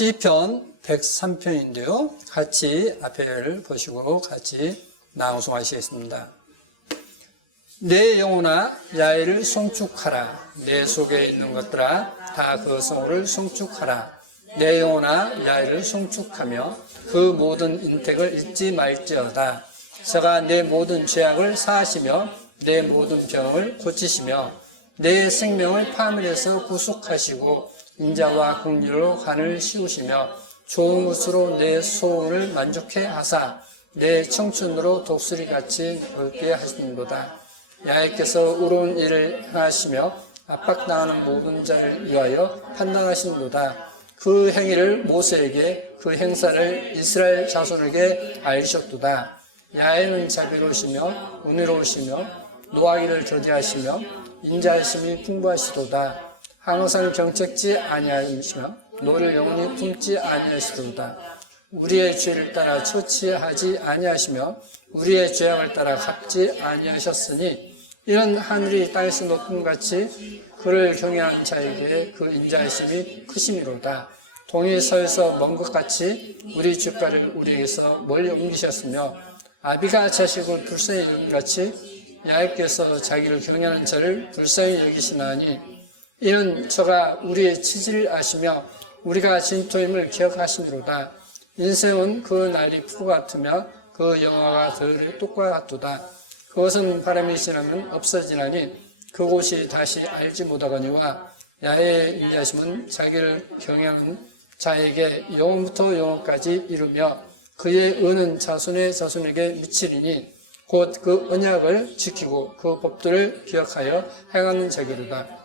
시편 103편인데요. 같이 앞에를 보시고 같이 낭송하시겠습니다. 내 영혼아 야훼를 송축하라. 내 속에 있는 것들아 다 그 성호를 송축하라. 내 영혼아 야훼를 송축하며 그 모든 인택을 잊지 말지어다. 저가 내 모든 죄악을 사하시며 내 모든 병을 고치시며 내 생명을 파멸에서 구속하시고 인자와 긍휼로 간을 씌우시며 좋은 것으로 내 소원을 만족해 하사 내 청춘으로 독수리같이 넓게 하시는도다. 야훼께서 의로운 일을 행하시며 압박당하는 모든 자를 위하여 판단하시는도다. 그 행위를 모세에게 그 행사를 이스라엘 자손에게 알리셨도다. 야훼는 자비로우시며 은혜로우시며 노하기를 더디하시며 인자하심이 풍부하시도다. 항상 정책지 아니하시며 노를 영원히 품지 아니하시도다. 우리의 죄를 따라 처치하지 아니하시며 우리의 죄악을 따라 갚지 아니하셨으니 이런 하늘이 땅에서 높음 같이 그를 경외하는 자에게 그 인자하심이 크심이로다. 동이 서에서 먼 것 같이 우리 주가를 우리에게서 멀리 옮기셨으며 아비가 자식을 불쌍히 여긴 같이 야훼께서 자기를 경외하는 자를 불쌍히 여기시나니 이는 저가 우리의 치질을 아시며 우리가 진토임을 기억하시니로다. 인생은 그 날이 푸 같으며 그 영화가 들의 똑과 같도다. 그것은 바람이 지나면 없어지나니 그곳이 다시 알지 못하거니와 야훼의 인자심은 자기를 경외하는 자에게 영원부터 영원까지 이루며 그의 은은 자손의 자손에게 미치리니 곧 그 언약을 지키고 그 법들을 기억하여 행하는 자기로다.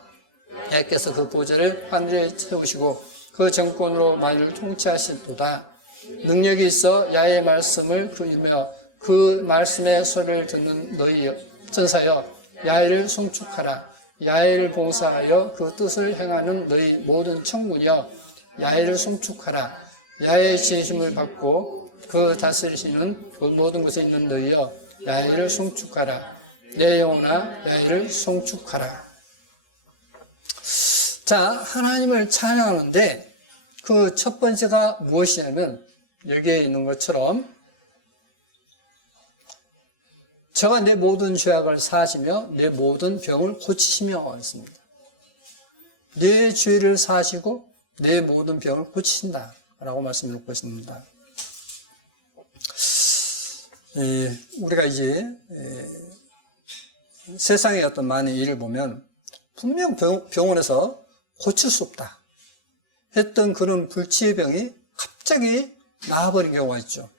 야훼께서 그 보좌를 하늘에 세우시고 그 정권으로 만유를 통치하시도다. 능력이 있어 야훼의 말씀을 그리며 그 말씀의 소리를 듣는 너희 전사여 야훼를 송축하라. 야훼를 봉사하여 그 뜻을 행하는 너희 모든 청군이여 야훼를 송축하라. 야훼의 지으심을 받고 그 다스리시는 그 모든 곳에 있는 너희여 야훼를 송축하라. 내 영혼아 야훼를 송축하라. 자, 하나님을 찬양하는데 그 첫 번째가 무엇이냐면 여기에 있는 것처럼 저가 내 모든 죄악을 사하시며 내 모든 병을 고치시며 했습니다. 내 죄를 사하시고 내 모든 병을 고치신다 라고 말씀해 놓고 있습니다. 우리가 이제 세상의 어떤 많은 일을 보면 분명 병원에서 고칠 수 없다 했던 그런 불치의 병이 갑자기 나아버린 경우가 있죠.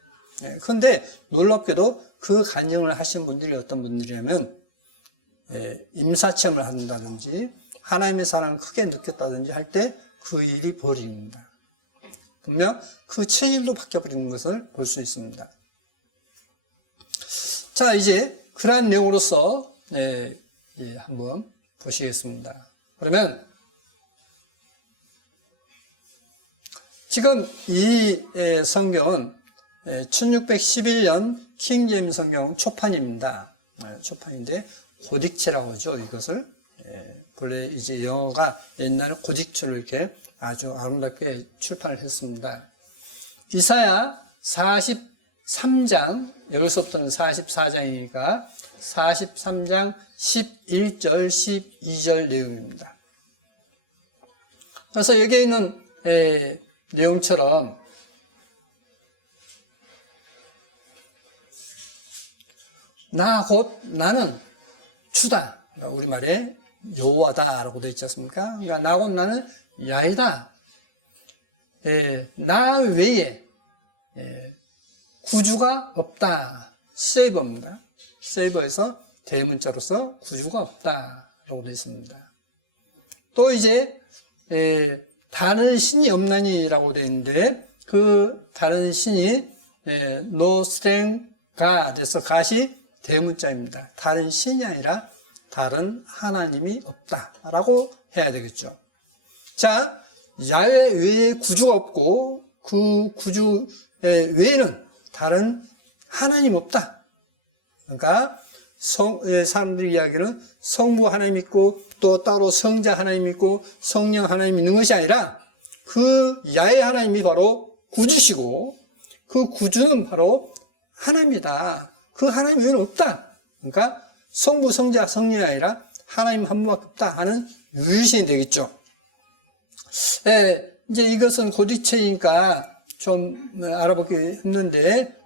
그런데 놀랍게도 그 간증을 하신 분들이 어떤 분들이냐면 임사체험을 한다든지 하나님의 사랑을 크게 느꼈다든지 할 때 그 일이 벌어집니다. 분명 그 체질도 바뀌어버리는 것을 볼 수 있습니다. 자, 이제 그러한 내용으로서 한번 보시겠습니다. 그러면 지금 이 성경은 1611년 킹제임스 성경 초판입니다. 초판인데 고딕체라고 하죠. 이것을 본래 이제 영어가 옛날에 고딕체로 이렇게 아주 아름답게 출판을 했습니다. 이사야 43장 여기서부터는 44장이니까 43장 11절 12절 내용입니다. 그래서 여기에 있는 내용처럼 나는 주다. 우리말에 여호와다라고 되어 있지 않습니까? 그러니까 나 곧 나는 야훼다. 나 외에 구주가 없다. 세이버입니다. 세이버에서 대문자로서 구주가 없다라고 되어 있습니다. 또 이제 다른 신이 없나니라고 되어 있는데 그 다른 신이 no strength god에서 god이 대문자입니다. 다른 신이 아니라 다른 하나님이 없다라고 해야 되겠죠. 자, 야훼 외에 구주가 없고 그 구주 외에는 다른 하나님 없다. 그러니까 사람들이 이야기는 성부 하나님 있고 또 따로 성자 하나님 있고 성령 하나님 있는 것이 아니라 그 야훼 하나님이 바로 구주시고 그 구주는 바로 하나님이다. 그 하나님 외에는 없다. 그러니까 성부, 성자, 성령이 아니라 하나님 한 분밖에 없다 하는 유일신이 되겠죠. 이제 이것은 고딕체이니까 좀 알아보기 힘든데,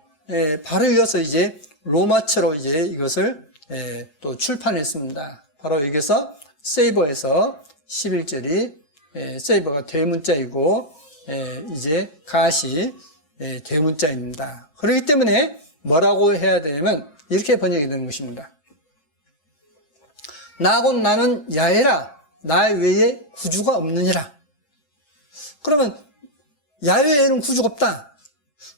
바로 이어서 이제 로마처로 이제 이것을 또 출판했습니다. 바로 여기서 세이버에서 11절이 세이버가 대문자이고 이제 갓이 대문자입니다. 그렇기 때문에 뭐라고 해야 되냐면 이렇게 번역이 되는 것입니다. 나곧 나는 야훼라, 나 외에 구주가 없느니라. 그러면 야훼 외에는 구주가 없다.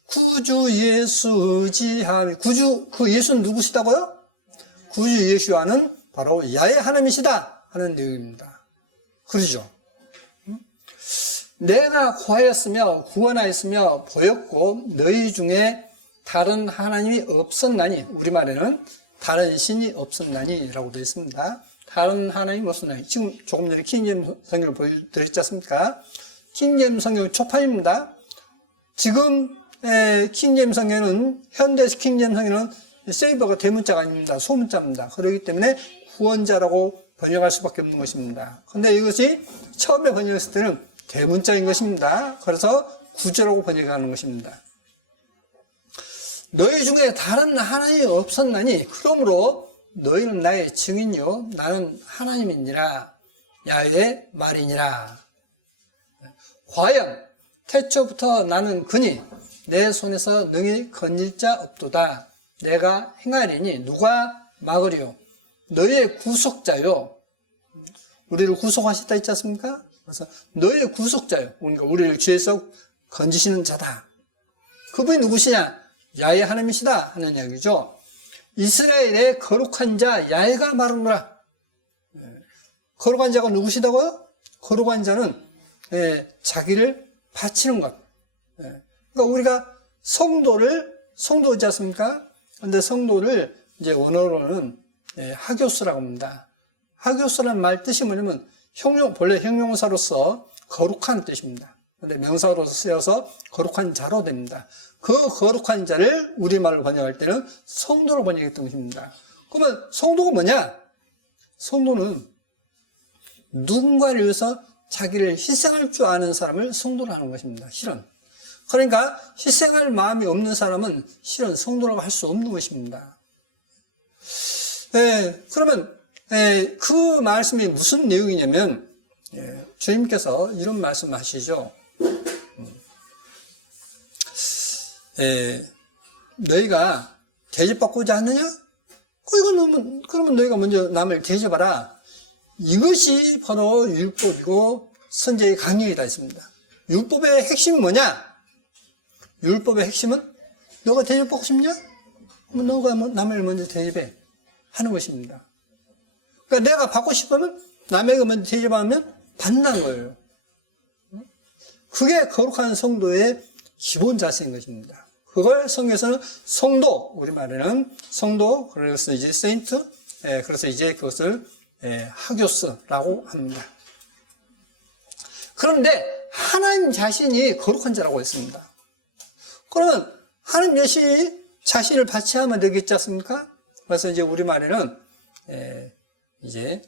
구주 예수 의지하며, 구주 그 예수는 누구시다고요? 구주 예수와는 바로 야훼 하나님이시다 하는 내용입니다. 그러죠? 내가 구하였으며 구원하였으며 보였고 너희 중에 다른 하나님이 없었나니, 우리말에는 다른 신이 없었나니 라고 되어 있습니다. 다른 하나님이 없었나니. 지금 조금 전에 킹제임스 성경을 보여드렸지 않습니까? 킹제임스 성경 초판입니다. 지금 킹제임스 성경은, 현대 킹제임스 성경은 세이버가 대문자가 아닙니다. 소문자입니다. 그렇기 때문에 구원자라고 번역할 수밖에 없는 것입니다. 그런데 이것이 처음에 번역했을 때는 대문자인 것입니다. 그래서 구주라고 번역하는 것입니다. 너희 중에 다른 하나님이 없었나니 그러므로 너희는 나의 증인이요 나는 하나님이니라. 야훼 말이니라. 과연 태초부터 나는 그니 내 손에서 능히 건질 자 없도다. 내가 행하리니 누가 막으리요. 너희의 구속자요. 우리를 구속하셨다 했지 않습니까? 그래서 너희의 구속자요. 그러니까 우리를 죄에서 건지시는 자다. 그분이 누구시냐? 야훼 하나님이시다 하는 이야기죠. 이스라엘의 거룩한 자 야훼가 말하노라. 거룩한 자가 누구시다고요? 거룩한 자는 자기를 바치는 것. 그러니까 우리가 성도이지 않습니까? 그런데 성도를 이제 원어로는 하교스라고 합니다. 하교스라는 말 뜻이 뭐냐면 본래 형용사로서 거룩한 뜻입니다. 그런데 명사로 쓰여서 거룩한 자로 됩니다. 그 거룩한 자를 우리말로 번역할 때는 성도로 번역했던 것입니다. 그러면 성도가 뭐냐? 성도는 누군가를 위해서 자기를 희생할 줄 아는 사람을 성도로 하는 것입니다. 실은. 그러니까 희생할 마음이 없는 사람은 실은 성도라고 할 수 없는 것입니다. 그러면 그 말씀이 무슨 내용이냐면 주님께서 이런 말씀하시죠. 너희가 대접받고자 하느냐? 그러면 너희가 먼저 남을 대접하라. 이것이 바로 율법이고 선지자의 강령이다 했습니다. 율법의 핵심이 뭐냐? 율법의 핵심은 너가 대접받고 싶냐? 그럼 너가 남을 먼저 대접해 하는 것입니다. 그러니까 내가 받고 싶으면 남에게 먼저 대접하면 받는 거예요. 그게 거룩한 성도의 기본 자세인 것입니다. 그걸 성경에서는 성도, 우리말에는 성도, 그래서 이제 세인트, 그래서 이제 그것을 하교스라고 합니다. 그런데 하나님 자신이 거룩한 자라고 했습니다. 그러면 하나님 자신을 바치하면 되겠지 않습니까? 그래서 이제 우리말에는 이제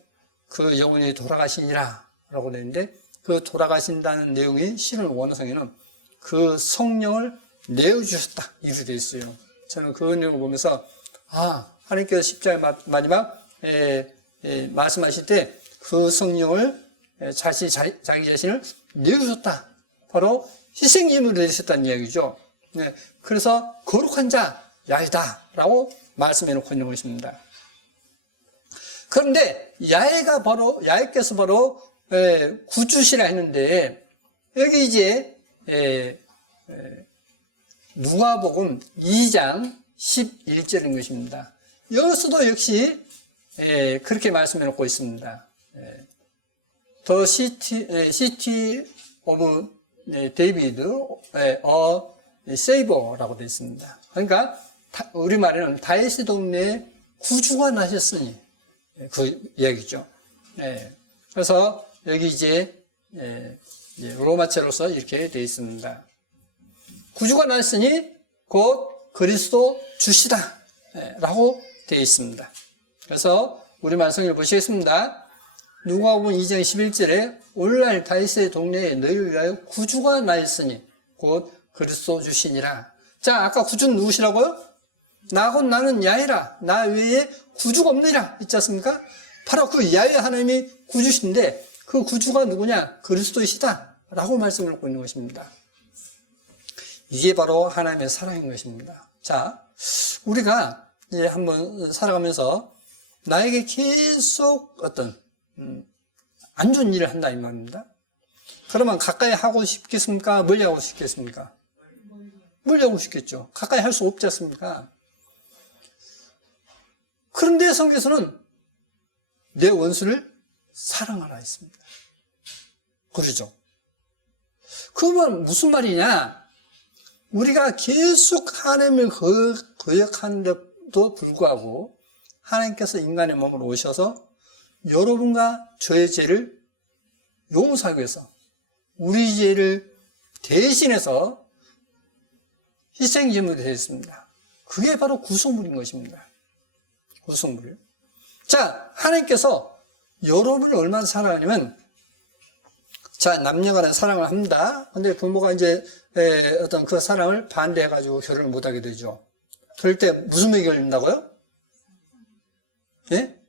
그 영혼이 돌아가시니라 라고 되는데, 그 돌아가신다는 내용이 실은 원어성에는 그 성령을 내어주셨다 이렇게 되어 있어요. 저는 그 내용을 보면서 하나님께서 십자가의 마지막 말씀하실 때 그 성령을 자기 자신을 내어주셨다. 바로 희생임을 내주셨다는 이야기죠. 그래서 거룩한 자 야훼다 라고 말씀해 놓고 있는 것입니다. 그런데 야훼께서 바로 구주시라 했는데, 여기 이제 누가복음 2장 11절인 것입니다. 여기서도 역시 그렇게 말씀해 놓고 있습니다. The city of David, a savior라고 되어 있습니다. 그러니까 우리말에는 다윗의 동네에 구주가 나셨으니 그 이야기죠. 그래서 여기 이제 로마체로서 이렇게 되어 있습니다. 구주가 나셨으니 곧 그리스도 주시다 라고 되어 있습니다. 그래서 우리말 성경을 보시겠습니다. 누가복음 2장 11절에 오늘날 다윗의 동네에 너희를 위하여 구주가 나셨으니 곧 그리스도 주시니라. 자, 아까 구주는 누구시라고요? 나 곧 나는 야훼라. 나 외에 구주가 없느니라. 있지 않습니까? 바로 그 야훼 하나님이 구주신데 그 구주가 누구냐? 그리스도이시다 라고 말씀을 하고 있는 것입니다. 이게 바로 하나님의 사랑인 것입니다. 자, 우리가 이제 한번 살아가면서 나에게 계속 어떤 안 좋은 일을 한다 이 말입니다. 그러면 가까이 하고 싶겠습니까? 멀리 하고 싶겠습니까? 멀리 하고 싶겠죠. 가까이 할 수 없지 않습니까? 그런데 성경에서는 내 원수를 사랑하라 했습니다. 그러죠. 그건 무슨 말이냐? 우리가 계속 하나님을 거역하는데도 불구하고 하나님께서 인간의 몸으로 오셔서 여러분과 저의 죄를 용서하기 위해서 우리 죄를 대신해서 희생제물이 되었습니다. 그게 바로 구속물인 것입니다. 구속물. 자, 하나님께서 여러분을 얼마나 사랑하냐면, 자, 남녀간에 사랑을 합니다. 근데 부모가 이제 어떤 그 사랑을 반대해가지고 결혼을 못하게 되죠. 그럴 때 무슨 병이 걸린다고요? 예?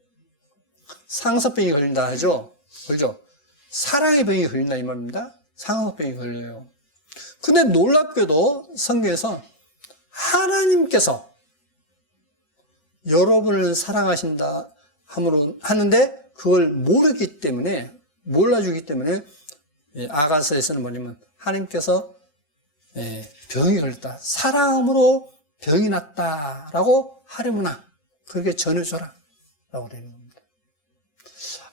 상섭병이 걸린다 하죠. 그렇죠? 사랑의 병이 걸린다 이 말입니다. 상섭병이 걸려요. 근데 놀랍게도 성경에서 하나님께서 여러분을 사랑하신다 하는데 그걸 모르기 때문에, 몰라주기 때문에 아가서에서는 뭐냐면 하나님께서 병이 걸렸다. 사랑으로 병이 났다라고 하려무나 그렇게 전해줘라 라고 되는 겁니다.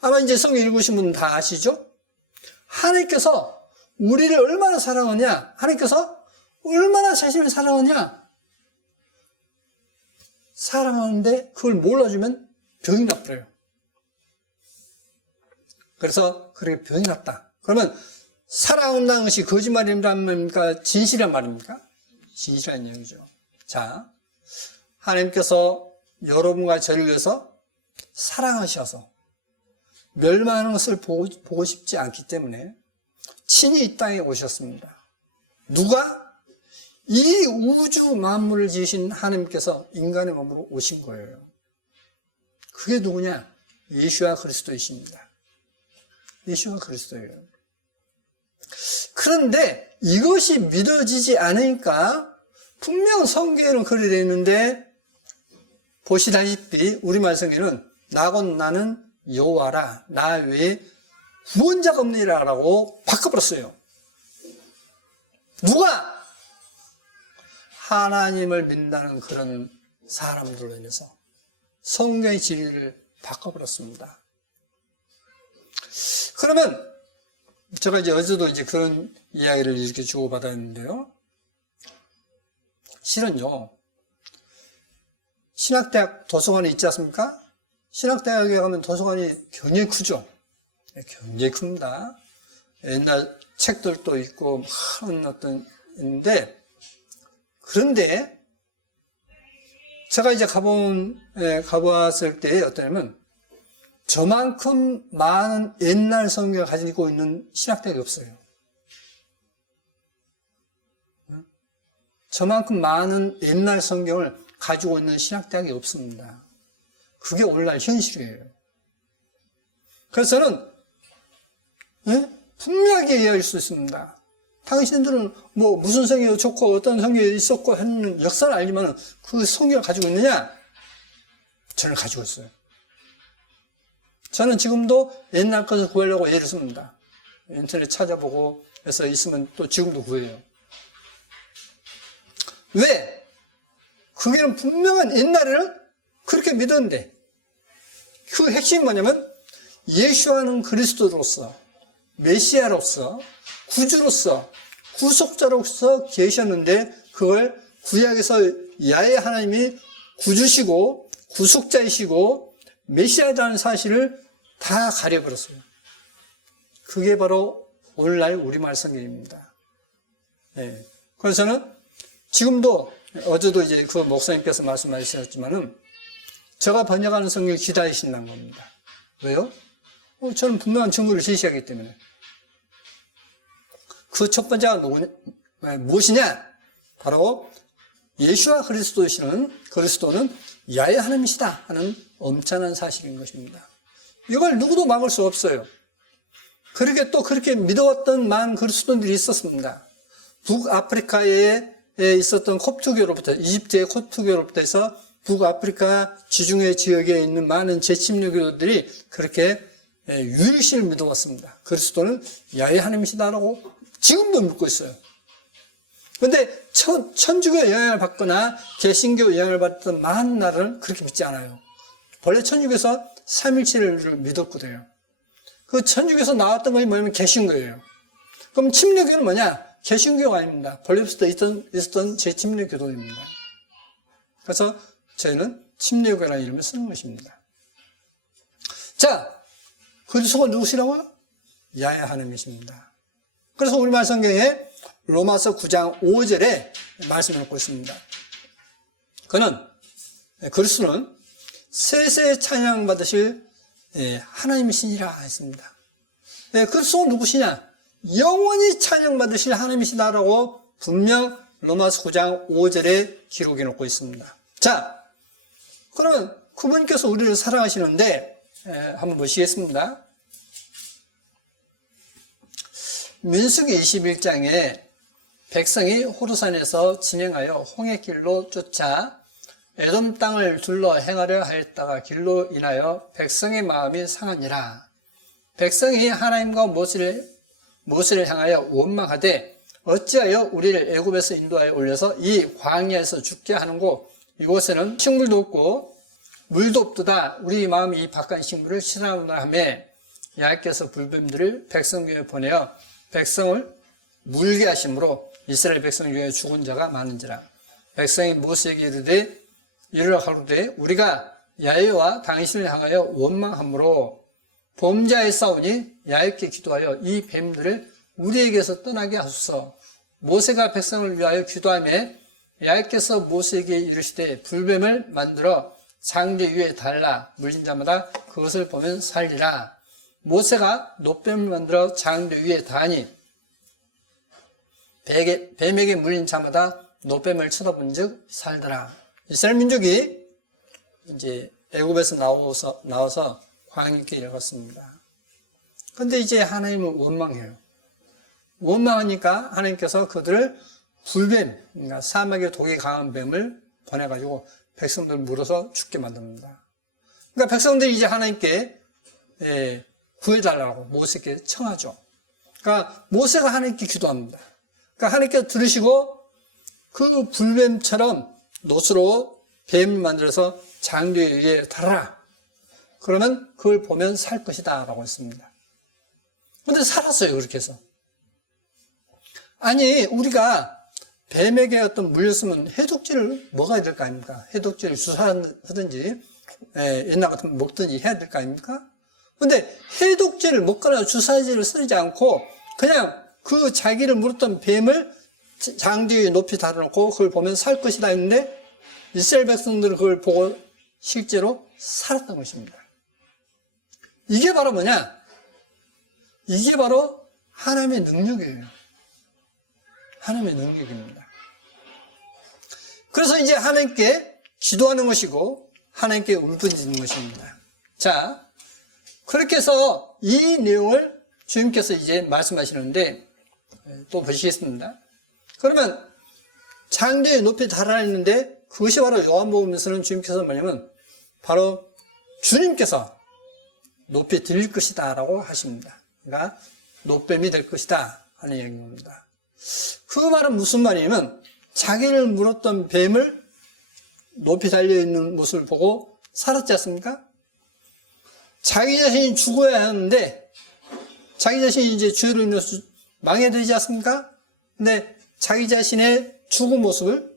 아마 이제 성경 읽으신 분은 다 아시죠? 하나님께서 우리를 얼마나 사랑하냐? 하나님께서 얼마나 자신을 사랑하냐? 사랑하는데 그걸 몰라주면 병이 나버려요. 그래서 그렇게 병이 났다. 그러면 사랑한다는 것이 거짓말이란 말입니까? 진실이란 말입니까? 진실이란 얘기죠. 자, 하나님께서 여러분과 저를 위해서 사랑하셔서 멸망하는 것을 보고 싶지 않기 때문에 친히 이 땅에 오셨습니다. 누가? 이 우주 만물을 지으신 하나님께서 인간의 몸으로 오신 거예요. 그게 누구냐? 예수와 그리스도이십니다. 예수와 그리스도예요. 그런데 이것이 믿어지지 않으니까 분명 성경에는 그리 되어 있는데 보시다시피 우리말 성경에는 나 곧 나는 여호와라. 나 외에 구원자가 없느니라 라고 바꿔버렸어요. 누가? 하나님을 믿는다는 그런 사람들로 인해서 성경의 진리를 바꿔버렸습니다. 그러면 제가 이제 어제도 이제 그런 이야기를 이렇게 주고받았는데요. 실은요, 신학대학 도서관이 있지 않습니까? 신학대학에 가면 도서관이 굉장히 크죠. 굉장히 큽니다. 옛날 책들도 있고 많은 어떤 있는데, 그런데 제가 이제 가보았을 때 어떠냐면 저만큼 많은 옛날 성경을 가지고 있는 신학대학이 없어요. 저만큼 많은 옛날 성경을 가지고 있는 신학대학이 없습니다. 그게 오늘날 현실이에요. 그래서 저는 분명하게 이야기할 수 있습니다. 당신들은 뭐 무슨 성경이 좋고 어떤 성경이 있었고 하는 역사를 알지만 그 성경을 가지고 있느냐? 저는 가지고 있어요. 저는 지금도 옛날 것을 구하려고 애를 씁니다. 인터넷 찾아보고 해서 있으면 또 지금도 구해요. 왜? 그게는 분명한 옛날에는 그렇게 믿었는데 그 핵심이 뭐냐면 예수와는 그리스도로서 메시아로서 구주로서 구속자로서 계셨는데 그걸 구약에서 야훼 하나님이 구주시고 구속자이시고 메시아라는 사실을 다 가려버렸어요. 그게 바로 오늘날 우리말 성경입니다. 예. 그래서 저는 지금도 어제도 이제 그 목사님께서 말씀하셨지만은 제가 번역하는 성경을 기다리신다는 겁니다. 왜요? 저는 분명한 증거를 제시하기 때문에. 그 첫 번째가 무엇이냐? 바로 예수와 그리스도는 야훼 하나님이시다 하는 엄청난 사실인 것입니다. 이걸 누구도 막을 수 없어요. 그렇게 믿어왔던 많은 그리스도인들이 있었습니다. 북아프리카에 있었던 콥트교로부터, 이집트의 콥트교로부터 해서 북아프리카 지중해 지역에 있는 많은 재침례교도들이 그렇게 유일신을 믿어왔습니다. 그리스도는 야훼 하나님이시다라고 지금도 믿고 있어요. 그런데 천주교 영향을 받거나 개신교 영향을 받던 많은 나라는 그렇게 믿지 않아요. 원래 천주교에서 삼일체를 믿었거든요. 그 천주교에서 나왔던 것이 뭐냐면 개신교예요. 그럼 침례교는 뭐냐? 개신교가 아닙니다. 본래부터 있었던 재침례교도입니다. 그래서 저희는 침례교라는 이름을 쓰는 것입니다. 자, 그리스도가 누구시라고요? 야훼 하나님이십니다. 그래서 우리말 성경에 로마서 9장 5절에 말씀을 놓고 있습니다. 그리스도는 세세 찬양받으실 하나님이시니라 했습니다. 그리스도가 누구시냐? 영원히 찬양받으실 하나님이시다라고 분명 로마서 9장 5절에 기록해 놓고 있습니다. 자, 그러면 그분께서 우리를 사랑하시는데 한번 보시겠습니다. 민수기 21장에 백성이 호르산에서 진행하여 홍해길로 쫓아 에돔 땅을 둘러 행하려 하였다가 길로 인하여 백성의 마음이 상하니라. 백성이 하나님과 모세를 향하여 원망하되 어찌하여 우리를 애굽에서 인도하여 올려서 이 광야에서 죽게 하는고 이곳에는 식물도 없고 물도 없도다. 우리 마음이 이 바깥 식물을 싫어하노라 하며 야훼께서 불뱀들을 백성 중에 보내어 백성을 물게 하심으로 이스라엘 백성 중에 죽은 자가 많은지라. 백성이 모세에게 이르러 가로되 우리가 야훼와 당신을 향하여 원망함으로 범죄하여 싸우니 야훼께 기도하여 이 뱀들을 우리에게서 떠나게 하소서. 모세가 백성을 위하여 기도하며 야훼께서 모세에게 이르시되 불뱀을 만들어 장대 위에 달라 물린 자마다 그것을 보면 살리라. 모세가 놋뱀을 만들어 장대 위에 다하니 뱀에게 물린 자마다 놋뱀을 쳐다본 즉 살더라. 이스라엘 민족이 이제 애굽에서 나와서 광야길에 걸었습니다. 그런데 이제 하나님은 원망해요. 원망하니까 하나님께서 그들을 불뱀, 그러니까 사막의 독이 강한 뱀을 보내가지고 백성들을 물어서 죽게 만듭니다. 그러니까 백성들이 이제 하나님께 구해달라고 모세께 청하죠. 그러니까 모세가 하나님께 기도합니다. 그러니까 하나님께서 들으시고 그 불뱀처럼 놋으로 뱀을 만들어서 장대 위에 달아라. 그러면 그걸 보면 살 것이다 라고 했습니다. 그런데 살았어요. 그렇게 해서. 아니 우리가 뱀에게 어떤 물렸으면 해독제를 먹어야 될 거 아닙니까? 해독제를 주사하든지 옛날 같으면 먹든지 해야 될 거 아닙니까? 근데 해독제를 먹거나 주사제를 쓰지 않고 그냥 그 자기를 물었던 뱀을 장대 위에 높이 달아놓고 그걸 보면 살 것이다 했는데 이스라엘 백성들은 그걸 보고 실제로 살았던 것입니다. 이게 바로 뭐냐? 이게 바로 하나님의 능력이에요. 하나님의 능력입니다. 그래서 이제 하나님께 기도하는 것이고 하나님께 울부짖는 것입니다. 자, 그렇게 해서 이 내용을 주님께서 이제 말씀하시는데 또 보시겠습니다. 그러면 장대에 높이 달아 있는데 그것이 바로 요한복음에서는 주님께서 뭐냐면 바로 주님께서 높이 들릴 것이다 라고 하십니다. 그러니까 놋뱀이 될 것이다 하는 얘기입니다. 그 말은 무슨 말이냐면 자기를 물었던 뱀을 높이 달려있는 모습을 보고 살았지 않습니까? 자기 자신이 죽어야 하는데 자기 자신이 이제 죄로 인해서 망해야 되지 않습니까? 근데 자기 자신의 죽은 모습을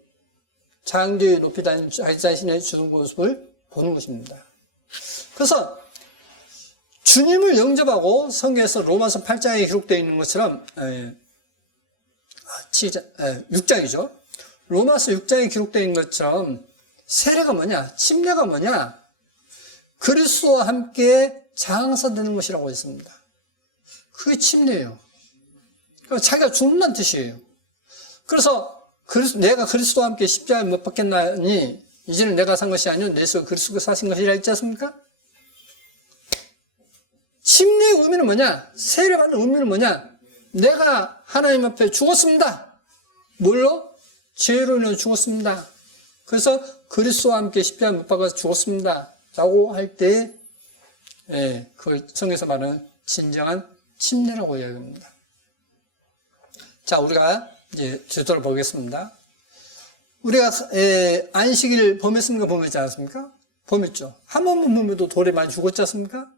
장대에 높이 다니는 자기 자신의 죽은 모습을 보는 것입니다. 그래서 주님을 영접하고 성경에서 로마서 8장에 기록되어 있는 것처럼 6장이죠. 로마서 6장에 기록되어 있는 것처럼 세례가 뭐냐? 침례가 뭐냐? 그리스도와 함께 장사되는 것이라고 했습니다. 그게 침례예요. 자기가 죽는다는 뜻이에요. 그래서 내가 그리스도와 함께 십자가에 못 박혔나니 이제는 내가 산 것이 아니요 내 속 그리스도가 사신 것이라 했지 않습니까? 침례의 의미는 뭐냐? 세례받는 의미는 뭐냐? 내가 하나님 앞에 죽었습니다. 뭘로? 죄로 인해 죽었습니다. 그래서 그리스도와 함께 십자가에 못 박아서 죽었습니다. 라고 할 때, 그걸 성경에서 말하는 진정한 침례라고 이야기합니다. 자, 우리가 이제 제도를 보겠습니다. 우리가 안식일 범했습니까? 범했지 않았습니까? 범했죠. 한 번만 범해도 돌에 많이 죽었지 않습니까?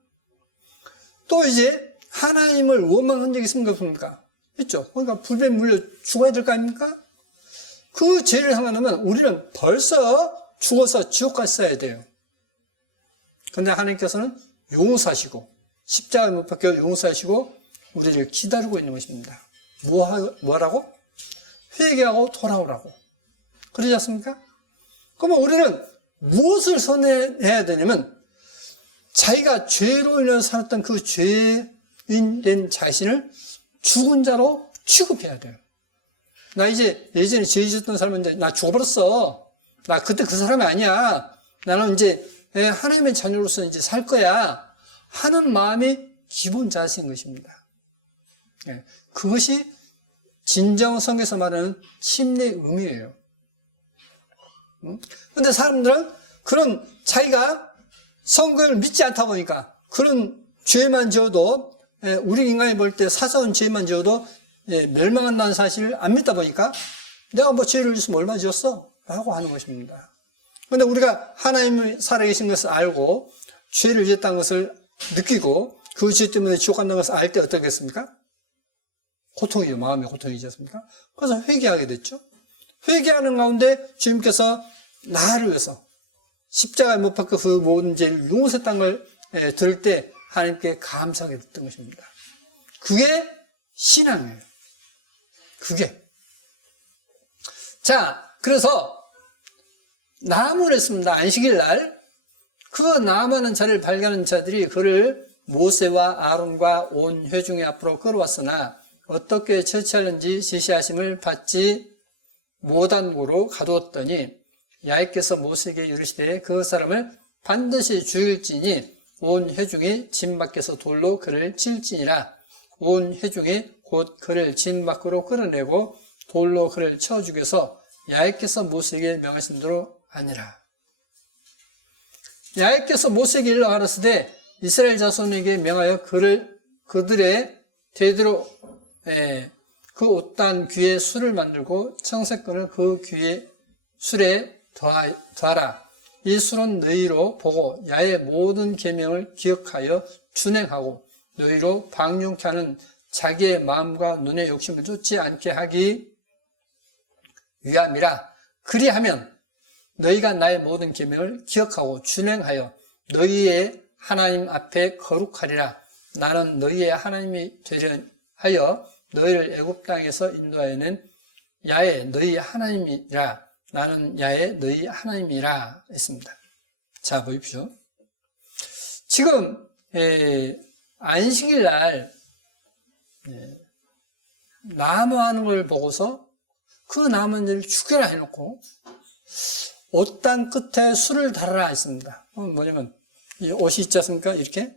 또 이제 하나님을 원망한 적이 있습니까? 없습니까? 있죠. 그러니까 불뱀 물려 죽어야 될 거 아닙니까? 그 죄를 행하면 우리는 벌써 죽어서 지옥 갔어야 돼요. 그런데 하나님께서는 용서하시고 십자가에 못 박혀 용서하시고 우리를 기다리고 있는 것입니다. 뭐라고? 회개하고 돌아오라고. 그러지 않습니까? 그러면 우리는 무엇을 선회해야 되냐면 자기가 죄로 인해 살았던 그 죄인 된 자신을 죽은 자로 취급해야 돼요. 나 이제 예전에 죄 짓던 사람인데 나 죽어버렸어. 나 그때 그 사람이 아니야. 나는 이제 하나님의 자녀로서 이제 살 거야. 하는 마음이 기본 자세인 것입니다. 그것이 진정 성경에서 말하는 침례의 의미예요. 그런데 사람들은 그런 자기가 성경을 믿지 않다 보니까 그런 죄만 지어도 우리 인간이 볼 때 사소한 죄만 지어도 멸망한다는 사실을 안 믿다 보니까 내가 뭐 죄를 지었으면 얼마 지었어? 라고 하는 것입니다. 그런데 우리가 하나님이 살아계신 것을 알고 죄를 지었다는 것을 느끼고 그 죄 때문에 지옥 간다는 것을 알 때 어떻겠습니까? 고통이죠. 마음의 고통이지 않습니까? 그래서 회개하게 됐죠. 회개하는 가운데 주님께서 나를 위해서 십자가에 못 박혀 그 모든 죄를 용서했다는 걸 들을 때 하나님께 감사하게 됐던 것입니다. 그게 신앙이에요. 그게. 자, 그래서 나무를 했습니다. 안식일 날. 그 나무하는 자를 발견한 자들이 그를 모세와 아론과 온 회중의 앞으로 끌어왔으나 어떻게 처치하는지 지시하심을 받지 못한 곳으로 가두었더니 야훼께서 모세에게 이르시되 그 사람을 반드시 죽일지니 온 회중이 진 밖에서 돌로 그를 칠지니라. 온 회중이 곧 그를 진 밖으로 끌어내고 돌로 그를 쳐 죽여서 야훼께서 모세에게 명하신 대로 하니라. 야훼께서 모세에게 일러 가라사대 이스라엘 자손에게 명하여 그들의 대대로 그 옷단 귀에 술을 만들고 청색끈을 그 귀에 술에 더하라. 이 술은 너희로 보고 야의 모든 계명을 기억하여 준행하고 너희로 방용케 하는 자기의 마음과 눈의 욕심을 쫓지 않게 하기 위함이라. 그리하면 너희가 나의 모든 계명을 기억하고 준행하여 너희의 하나님 앞에 거룩하리라. 나는 너희의 하나님이 되려 하여 너희를 애굽 땅에서 인도하여낸 야훼 너희 하나님이라. 나는 야훼 너희 하나님이라 했습니다. 자, 보십시오. 지금 안식일 날 나무 하는 걸 보고서 그 나무를 죽여라 해놓고 옷단 끝에 술을 달아라 했습니다. 뭐냐면 이 옷이 있지 않습니까? 이렇게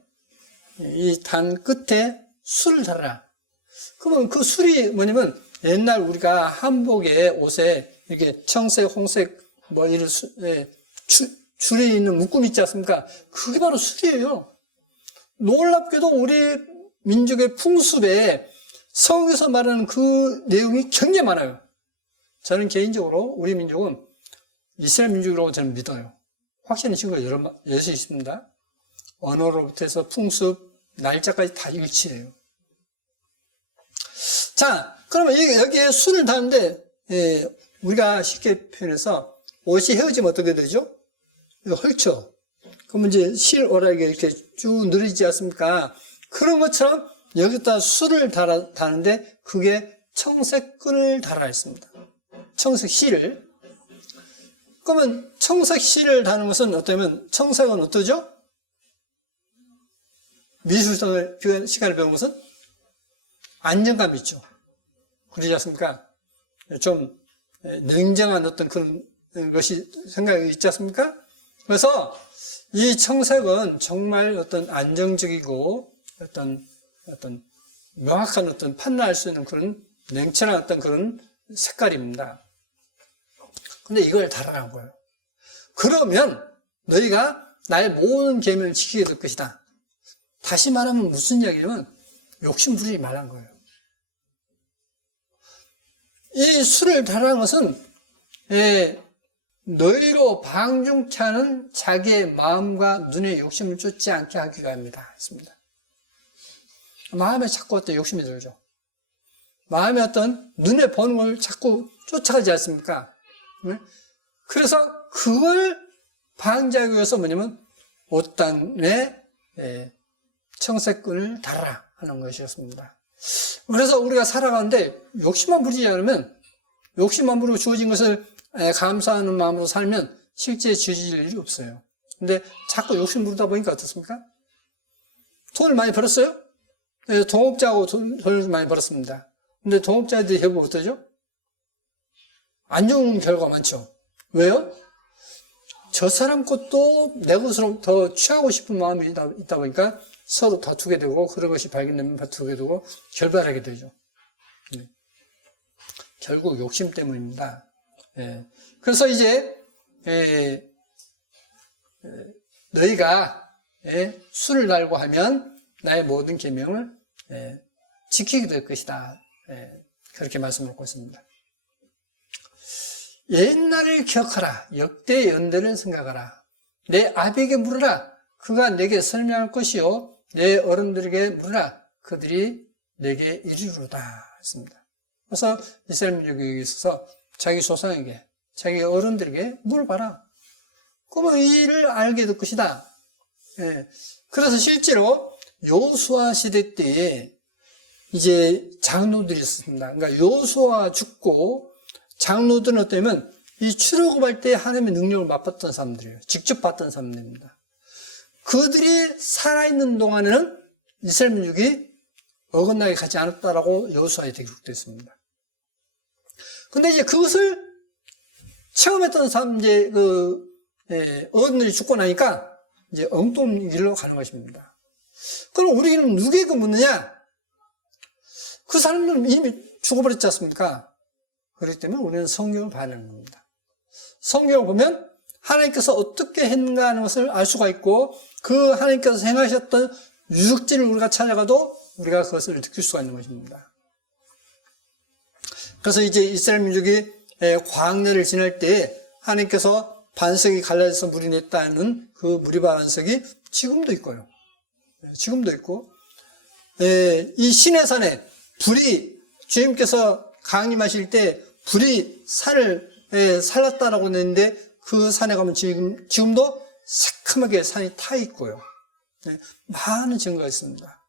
이 단 끝에 술을 달아라. 그러면 그 술이 뭐냐면 옛날 우리가 한복에 옷에 이렇게 청색, 홍색 뭐 이런 줄이 있는 묶음 있지 않습니까? 그게 바로 술이에요. 놀랍게도 우리 민족의 풍습에 성경에서 말하는 그 내용이 굉장히 많아요. 저는 개인적으로 우리 민족은 이스라엘 민족이라고 저는 믿어요. 확실한 친구가 여럿이 있습니다. 언어로부터 해서 풍습, 날짜까지 다 일치해요. 자, 그러면 여기에 술을 다는데 우리가 쉽게 표현해서 옷이 헤어지면 어떻게 되죠? 헐쳐. 그러면 이제 실 오락이 이렇게 쭉 늘어지지 않습니까? 그런 것처럼 여기다 술을 다는데 그게 청색끈을 달아 있습니다. 청색실을. 그러면 청색실을 다는 것은 어떠면 청색은 어떠죠? 미술성을 시간을 배운 것은 안정감 있죠. 그러지 않습니까? 좀 냉정한 어떤 그런 것이 생각이 있지 않습니까? 그래서 이 청색은 정말 어떤 안정적이고 어떤 명확한 어떤 판단할 수 있는 그런 냉철한 어떤 그런 색깔입니다. 근데 이걸 달아난 거예요. 그러면 너희가 나의 모든 계명을 지키게 될 것이다. 다시 말하면 무슨 이야기냐면 욕심 부리지 말란 거예요. 이 술을 달아난 것은 너희로 방종케 하는 자기의 마음과 눈의 욕심을 쫓지 않게 하기 위함이다 했습니다. 마음에 자꾸 어떤 욕심이 들죠. 마음에 어떤 눈에 보는 걸 자꾸 쫓아가지 않습니까? 그래서 그걸 방지하기 위해서 뭐냐면 옷단에 청색끈을 달아라 하는 것이었습니다. 그래서 우리가 살아가는데 욕심만 부리지 않으면, 욕심만 부리고 주어진 것을 감사하는 마음으로 살면 실제 주어질 일이 없어요. 근데 자꾸 욕심 부르다 보니까 어떻습니까? 돈을 많이 벌었어요? 동업자하고 돈을 많이 벌었습니다. 근데 동업자들이 해보면 어떠죠? 안 좋은 결과가 많죠. 왜요? 저 사람 것도 내 것으로 더 취하고 싶은 마음이 있다 보니까 서로 다투게 되고, 그런 것이 발견되면 다투게 되고 결발하게 되죠. 결국 욕심 때문입니다. 그래서 이제 너희가 술을 달고 하면 나의 모든 계명을 지키게 될 것이다. 그렇게 말씀하고 있습니다. 옛날을 기억하라. 역대 연대를 생각하라. 내 아비에게 물으라. 그가 내게 설명할 것이요. 내 어른들에게 물으라. 그들이 내게 이르리로다 했습니다. 그래서 이스라엘 민족에 있어서 자기 조상에게, 자기 어른들에게 물어봐라. 그러면 이 일을 알게 될 것이다. 그래서 실제로 여호수아 시대 때에 이제 장로들이 있었습니다. 그러니까 여호수아 죽고 장로들은 어떠냐면 이 출애굽할 때 하나님의 능력을 맛봤던 사람들이에요. 직접 봤던 사람들입니다. 그들이 살아있는 동안에는 이스라엘 민족이 어긋나게 가지 않았다라고 여호수아에 기록되어 있습니다. 근데 이제 그것을 체험했던 사람, 이제 어른들이 죽고 나니까 이제 엉뚱한 길로 가는 것입니다. 그럼 우리는 누구에게 묻느냐? 그 사람들은 이미 죽어버렸지 않습니까? 그렇기 때문에 우리는 성경을 봐야 하는 겁니다. 성경을 보면 하나님께서 어떻게 했는가 하는 것을 알 수가 있고, 그 하나님께서 행하셨던 유적지를 우리가 찾아가도 우리가 그것을 느낄 수가 있는 것입니다. 그래서 이제 이스라엘 민족이 광야를 지날 때 하나님께서 반석이 갈라져서 물이 냈다는 그 무리바 반석이 지금도 있고요. 지금도 있고, 이 시내산에 불이, 주님께서 강림하실 때 불이 산을 살랐다라고 했는데 그 산에 가면 지금도 새카맣게 산이 타 있고요. 많은 증거가 있습니다.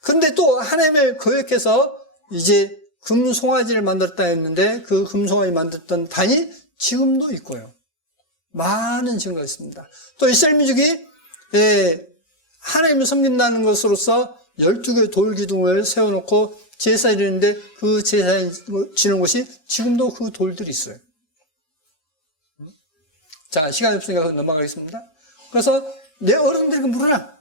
그런데 또 하나님을 거역해서 이제 금송아지를 만들었다 했는데 그 금송아지 만들었던 단이 지금도 있고요. 많은 증거가 있습니다. 또 이스라엘 민족이 하나님을 섬긴다는 것으로서 12개의 돌기둥을 세워놓고 제사를 드리는데 그 제사에 지는 곳이 지금도 그 돌들이 있어요. 자, 시간이 없으니까 넘어가겠습니다. 그래서 내 어른들에게 물어라.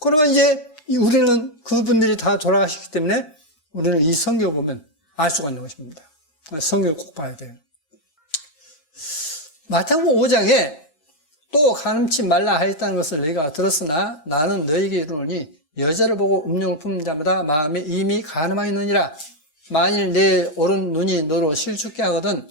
그러면 이제 우리는 그분들이 다 돌아가셨기 때문에 우리는 이 성경을 보면 알 수가 있는 것입니다. 성경을 꼭 봐야 돼요. 마태복음 5장에 또 가늠치 말라 하였다는 것을 너희가 들었으나 나는 너희에게 이르노니 여자를 보고 음욕을 품는 자마다 마음에 이미 가늠하였느니라. 만일 내 오른 눈이 너로 실축게 하거든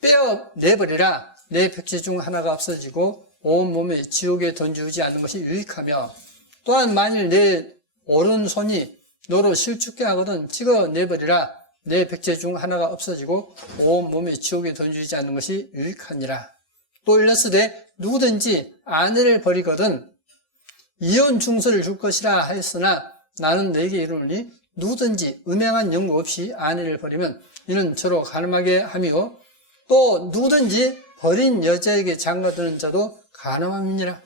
빼어 내버리라. 내 백지 중 하나가 없어지고 온 몸에 지옥에 던지지 않는 것이 유익하며, 또한 만일 내 오른손이 너로 실축게 하거든 찍어 내버리라. 내 백제 중 하나가 없어지고 온 몸에 지옥에 던지지 않는 것이 유익하니라. 또 일렀으되 누구든지 아내를 버리거든 이혼 중서를 줄 것이라 하였으나 나는 내게 이르노니 누구든지 음행한 연고 없이 아내를 버리면 이는 저로 가늠하게 하며 또 누구든지 버린 여자에게 장가드는 자도 가늠함이니라.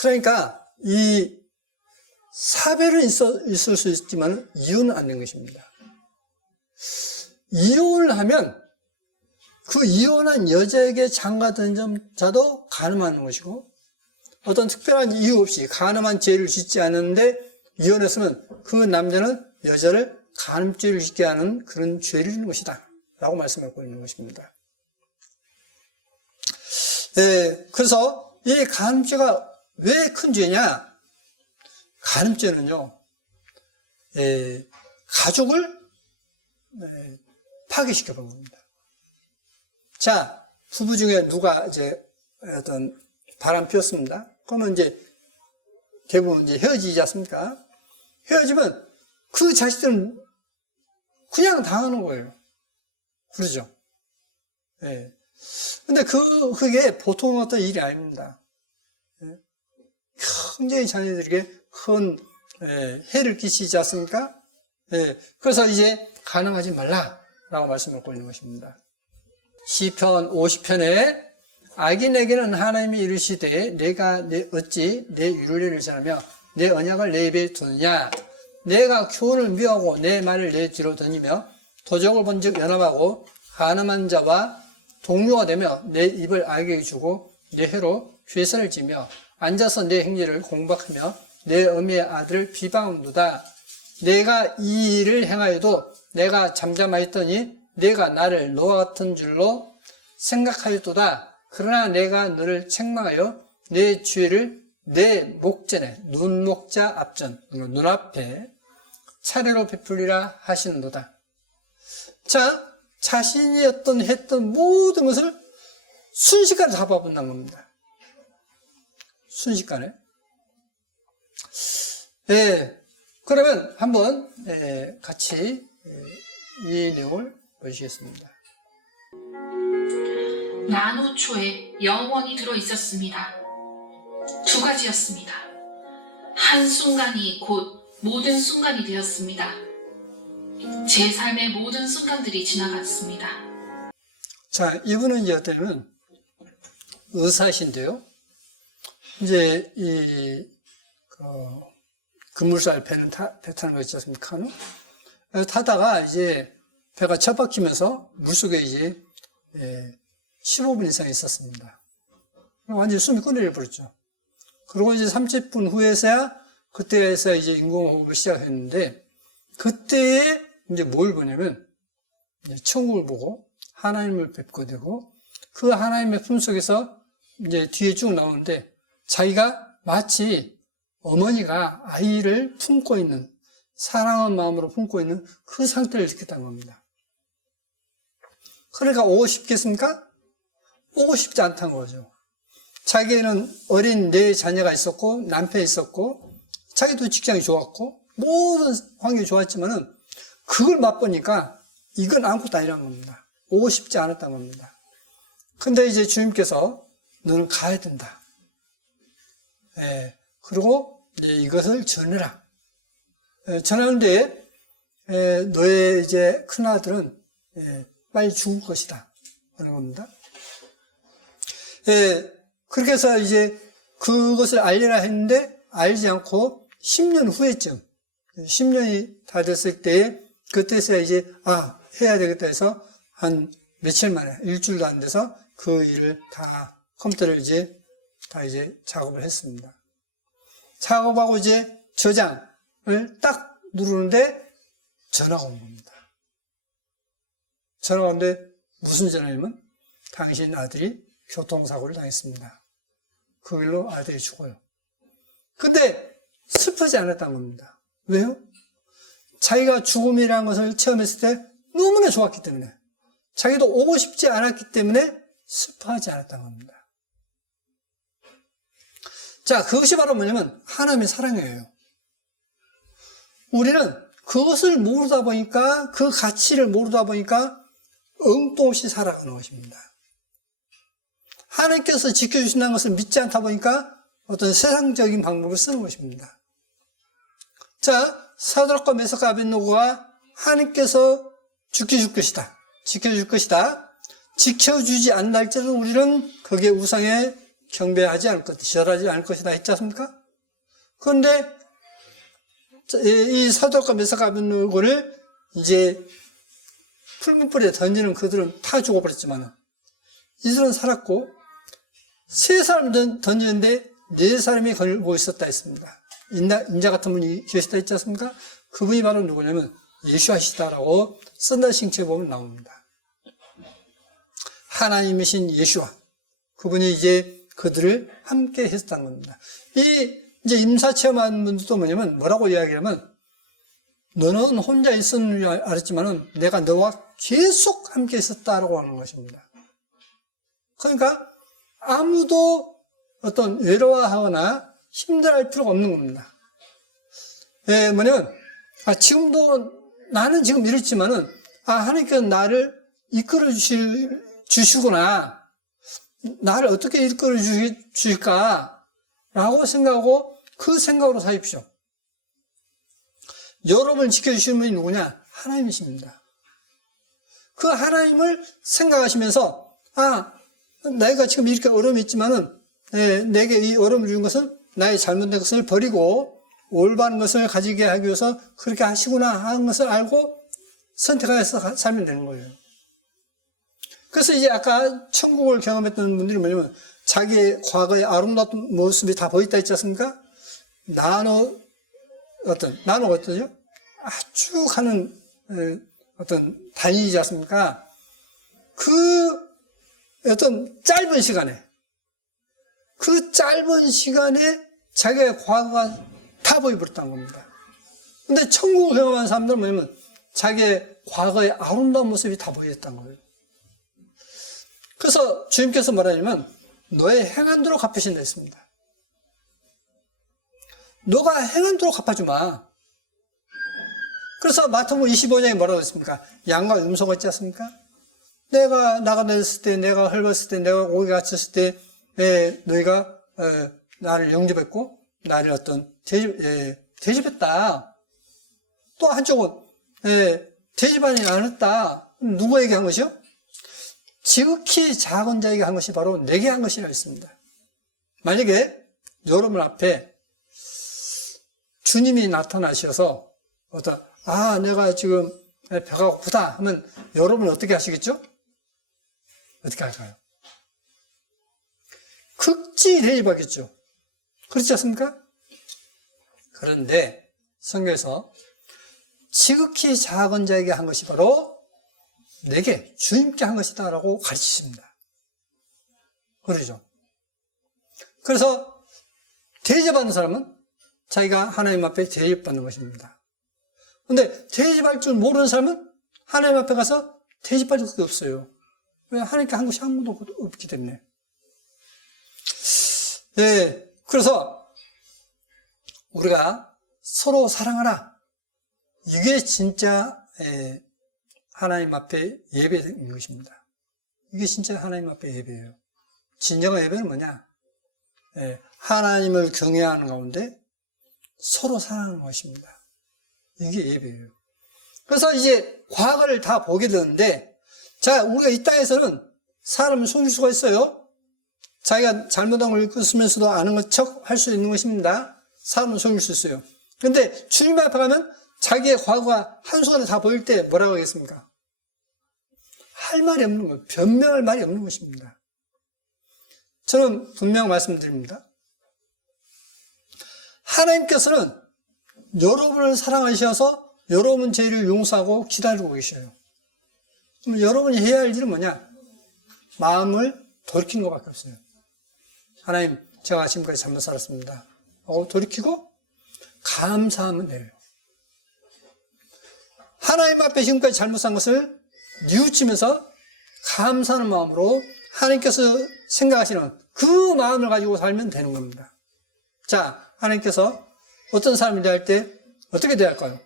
그러니까 이 사별은 있을 수 있지만 이혼은 안 된 것입니다. 이혼을 하면 그 이혼한 여자에게 장가드는 자도 가늠하는 것이고 어떤 특별한 이유 없이 가늠한 죄를 짓지 않는데 이혼했으면 그 남자는 여자를 간음죄를 짓게 하는 그런 죄를 짓는 것이다 라고 말씀하고 있는 것입니다. 그래서 이 간음죄가 왜 큰 죄냐? 간음죄는요 가족을 파괴시켜 본 겁니다. 자, 부부 중에 누가 이제 어떤 바람 피웠습니다. 그러면 이제 대부분 이제 헤어지지 않습니까? 헤어지면 그 자식들은 그냥 당하는 거예요. 그러죠? 예. 근데 그게 보통 어떤 일이 아닙니다. 예. 굉장히 자녀들에게 큰 해를 끼치지 않습니까? 예. 그래서 이제 가능하지 말라라고 말씀하고 있는 것입니다. 시편 50편에 악인에게는 하나님이 이르시되 내가 어찌 내 율례를 지나며 내 언약을 내 입에 두느냐 내가 교훈을 미워하고 내 말을 내 뒤로 던지며 도적을 본즉 연합하고 간음한 자와 동료가 되며 내 입을 악에게 주고 내 혀로 죄선을 지며 앉아서 내 행위를 공박하며 내 어미의 아들을 비방하노다. 내가 이 일을 행하여도 내가 잠잠하였더니 내가 나를 너와 같은 줄로 생각하였도다. 그러나 내가 너를 책망하여 내 죄를 내 목전에 눈목자 앞전 눈앞에 차례로 베풀리라 하시는도다. 자, 자신이 했던 모든 것을 순식간에 다 봐본다는 겁니다. 순식간에. 그러면 한번 같이 이 내용을 보시겠습니다. 나노초에 영원히 들어 있었습니다. 두 가지였습니다. 한 순간이 곧 모든 순간이 되었습니다. 제 삶의 모든 순간들이 지나갔습니다. 자, 이분은 이제 어때면 의사이신데요. 이제 급물살 배는 배 타는 거 있지 않습니까? 타다가 이제 배가 처박히면서 물속에 이제 15분 이상 있었습니다. 완전히 숨이 끊어져 버렸죠. 그리고 이제 30분 후에서야 그때에서 이제 인공호흡을 시작했는데 그때에 이제 뭘 보냐면 천국을 보고 하나님을 뵙게 되고 그 하나님의 품속에서 이제 뒤에 쭉 나오는데 자기가 마치 어머니가 아이를 품고 있는 사랑하는 마음으로 품고 있는 그 상태를 느꼈다는 겁니다. 그러니까 오고 싶겠습니까? 오고 싶지 않다는 거죠. 자기는 어린 네 자녀가 있었고 남편이 있었고 자기도 직장이 좋았고 모든 환경이 좋았지만은 그걸 맛보니까 이건 아무것도 아니라는 겁니다. 오고 싶지 않았다는 겁니다. 근데 이제 주님께서 너는 가야 된다. 그리고 이것을 전해라. 전하는데 너의 이제 큰아들은 빨리 죽을 것이다 하는 겁니다. 그렇게 해서 이제 그것을 알리라 했는데 알지 않고 10년 후에쯤 10년이 다 됐을 때에 그때서야 이제 해야 되겠다 해서 한 며칠 만에 일주일도 안 돼서 그 일을 다 컴퓨터를 이제 다 이제 작업을 했습니다. 작업하고 이제 저장을 딱 누르는데 전화가 온 겁니다. 전화가 오는데 무슨 전화냐면 당신 아들이 교통사고를 당했습니다. 그 일로 아들이 죽어요. 근데 슬프지 않았다는 겁니다. 왜요? 자기가 죽음이라는 것을 체험했을 때 너무나 좋았기 때문에 자기도 오고 싶지 않았기 때문에 슬퍼하지 않았다는 겁니다. 자, 그것이 바로 뭐냐면 하나님의 사랑이에요. 우리는 그것을 모르다 보니까 그 가치를 모르다 보니까 엉뚱없이 살아가는 것입니다. 하나님께서 지켜주신다는 것을 믿지 않다 보니까 어떤 세상적인 방법을 쓰는 것입니다. 자, 사드락과 메삭과 아벳노고가 하나님께서 지켜줄 것이다. 지켜줄 것이다. 지켜주지 않는 날짜는 우리는 거기에 우상에 경배하지 않을 것이다. 절하지 않을 것이다 했지 않습니까? 그런데 이 사드락과 메삭과 아벳노고를 이제 풀무불에 던지는 그들은 다 죽어버렸지만 이들은 살았고 세 사람 던지는데 네 사람이 걸고 있었다 했습니다. 인자 같은 분이 계시다 했지 않습니까? 그분이 바로 누구냐면 예수아시다라고 썬달 싱체에 보면 나옵니다. 하나님이신 예수아. 그분이 이제 그들을 함께 했다는 겁니다. 이제 임사 체험한 분들도 뭐라고 이야기하면 너는 혼자 있었는 줄 알았지만은 내가 너와 계속 함께 있었다라고 하는 것입니다. 그러니까 아무도 어떤 외로워하거나 힘들어할 필요가 없는 겁니다. 지금도 나는 지금 이렇지만은 하나님께서 나를 이끌어 주시구나. 나를 어떻게 이끌어 주실까라고 생각하고 그 생각으로 사십시오. 여러분을 지켜주시는 분이 누구냐? 하나님이십니다. 그 하나님을 생각하시면서 내가 지금 이렇게 어려움이 있지만은 내게 이 어려움을 준 것은 나의 잘못된 것을 버리고 올바른 것을 가지게 하기 위해서 그렇게 하시구나 하는 것을 알고 선택해서 살면 되는 거예요. 그래서 이제 아까 천국을 경험했던 분들이 자기의 과거의 아름다운 모습이 다 보였다 했지 않습니까? 나노가 어떠죠? 아주 가는 어떤 단위이지 않습니까? 그 어떤 짧은 시간에 자기의 과거가 다 보여버렸다는 겁니다. 근데 천국을 경험한 사람들은 자기의 과거의 아름다운 모습이 다 보였다는 거예요. 그래서 주님께서 뭐라냐면 너의 행한대로 갚으신다 했습니다. 너가 행한대로 갚아주마. 그래서 마태복음 25장에 뭐라고 했습니까? 양과 음소가 있지 않습니까? 내가 나가다녔을 때, 내가 헐벗을 때, 내가 오게 갇혔을 때, 너희가 나를 영접했고 나를 대접했다. 또 한쪽은 대접하지 않았다. 누구에게 한 것이요? 지극히 작은 자에게 한 것이 바로 내게 한 것이라 했습니다. 만약에 여러분 앞에 주님이 나타나셔서 내가 지금 배가 고프다 하면 여러분은 어떻게 하시겠죠? 어떻게 할까요? 극지 대접하겠죠. 그렇지 않습니까? 그런데 성경에서 지극히 작은 자에게 한 것이 바로 내게 주님께 한 것이다 라고 가르치십니다. 그러죠. 그래서 대접받는 사람은 자기가 하나님 앞에 대접받는 것입니다. 그런데 대접할 줄 모르는 사람은 하나님 앞에 가서 대접받을 수 없어요. 왜? 하나님께 한 것이 아무도 없기 때문에. 그래서 우리가 서로 사랑하라. 이게 진짜 하나님 앞에 예배인 것입니다. 이게 진짜 하나님 앞에 예배예요. 진정한 예배는 뭐냐? 하나님을 경외하는 가운데 서로 사랑하는 것입니다. 이게 예배예요. 그래서 이제 과거를 다 보게 되는데, 우리가 이 땅에서는 사람을 속일 수가 있어요. 자기가 잘못한 걸 읽으면서도 아는 것 척 할 수 있는 것입니다. 사람은 속일 수 있어요. 그런데 주님 앞에 가면 자기의 과거가 한순간에 다 보일 때 뭐라고 하겠습니까? 할 말이 없는 거예요. 변명할 말이 없는 것입니다. 저는 분명 말씀드립니다. 하나님께서는 여러분을 사랑하셔서 여러분 죄를 용서하고 기다리고 계셔요. 그럼 여러분이 해야 할 일은 뭐냐? 마음을 돌이키는 것밖에 없어요. 하나님, 제가 지금까지 잘못 살았습니다. 하고 돌이키고 감사하면 돼요. 하나님 앞에 지금까지 잘못 산 것을 뉘우치면서 감사하는 마음으로 하나님께서 생각하시는 그 마음을 가지고 살면 되는 겁니다. 하나님께서 어떤 사람을 대할 때 어떻게 대할까요?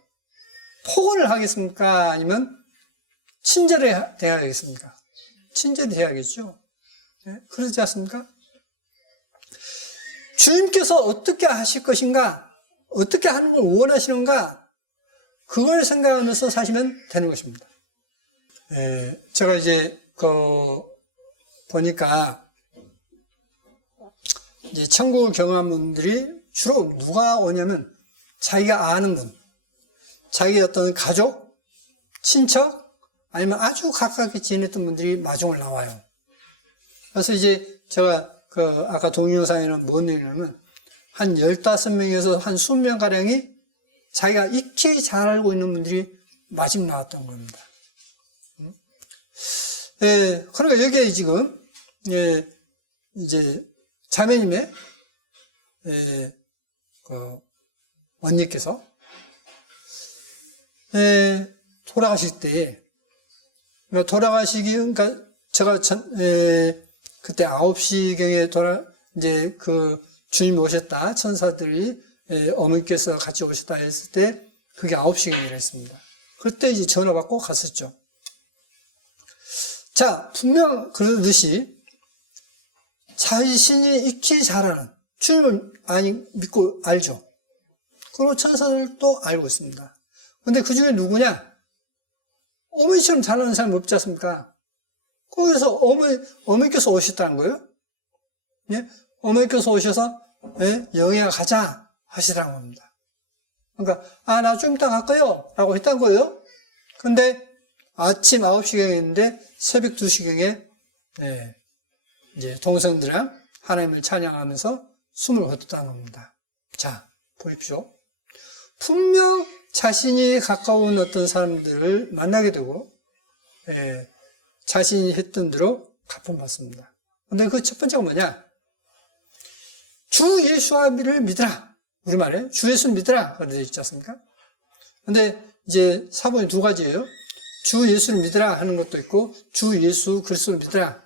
폭언을 하겠습니까? 아니면 친절히 대하겠습니까? 친절히 대하겠죠. 그러지 않습니까? 주님께서 어떻게 하실 것인가, 어떻게 하는 걸 원하시는가, 그걸 생각하면서 사시면 되는 것입니다. 제가 이제 보니까 이제 천국을 경험한 분들이 주로 누가 오냐면 자기가 아는 분, 자기 어떤 가족, 친척, 아니면 아주 가깝게 지냈던 분들이 마중을 나와요. 그래서 이제 제가 아까 동영상에는 뭔 얘기냐면 한 15명에서 한 20명가량이 자기가 익히 잘 알고 있는 분들이 마중 나왔던 겁니다. 그러니까 여기에 지금, 이제 자매님의, 언니께서, 돌아가실 때, 그러니까 제가 그때 9시경에 이제 주님 오셨다, 천사들이 어머니께서 같이 오셨다 했을 때, 그게 9시경이라 했습니다. 그때 이제 전화 받고 갔었죠. 자, 분명 그러듯이, 자신이 익히 잘 아는, 주님을 믿고 알죠. 그리고 천사들도 알고 있습니다. 근데 그 중에 누구냐? 어머니처럼 잘 아는 사람 없지 않습니까? 거기서 어머니께서 오셨다는 거예요. 예? 어머니께서 오셔서, 영희야 가자 하시라는 겁니다. 그러니까, 나 좀 이따 갈까요? 라고 했던 거예요. 근데 아침 9시경에 있는데 새벽 2시경에, 이제 동생들이랑 하나님을 찬양하면서 숨을 거뒀다는 겁니다. 자, 보십시오. 분명 자신이 가까운 어떤 사람들을 만나게 되고, 자신이 했던 대로 갚음받습니다. 근데 그 첫 번째가 뭐냐? 주 예수를 믿으라. 우리말에 주 예수 믿으라. 그러되어 있지 않습니까? 근데 이제 사본이 두 가지예요. 주 예수를 믿으라 하는 것도 있고, 주 예수 그리스도를 믿으라.